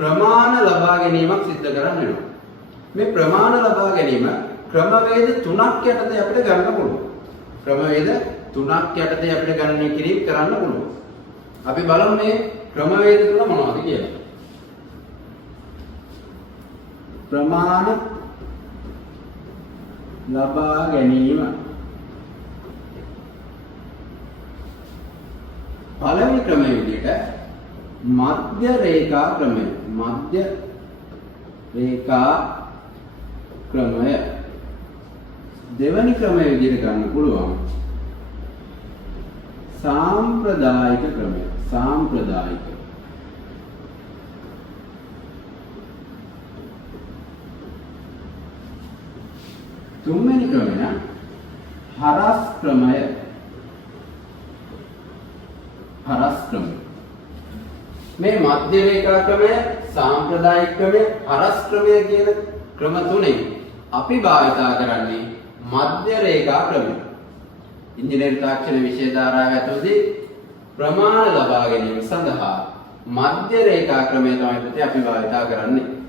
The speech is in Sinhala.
ප්‍රමාණ ලබා ගැනීමක් සිද්ධ කරන්න වෙනවා. මේ ප්‍රමාණ ලබා ගැනීම ක්‍රමවේද තුනක් යටතේ අපිට ගන්න පුළුවන්. ක්‍රමවේද තුනක් යටතේ අපිට ගණනය කිරීම කරන්න පුළුවන්. අපි බලමු මේ ක්‍රමවේද තුන මොනවද කියලා. ප්‍රමාණ ලබා ගැනීම. පළවෙනි ක්‍රමය විදිහට මධ්‍ය රේඛා ක්‍රමය. මධ්‍ය රේඛා ක්‍රමය. දෙවැනි ක්‍රමය විදිහට ගන්න පුළුවන් සාම්ප්‍රදායික ක්‍රමය. සාම්ප්‍රදායික. තුන්වෙනි ක්‍රමය හරස් ක්‍රමය. හරස් ක්‍රමය. මේ මධ්‍ය රේඛා ක්‍රමය, සාම්ප්‍රදායික ක්‍රමය, හරස් ක්‍රමය කියන ක්‍රම තුනේ අපි භාවිතා කරන්නේ මධ්‍ය රේඛා ක්‍රමය. ඉංජිනේරු තාක්ෂණ විෂය ධාරාව ඇතුළතදී ප්‍රමාණ ලබා ගැනීම සඳහා මධ්‍ය රේඛා ක්‍රමය තමයි අපි භාවිතා කරන්නේ.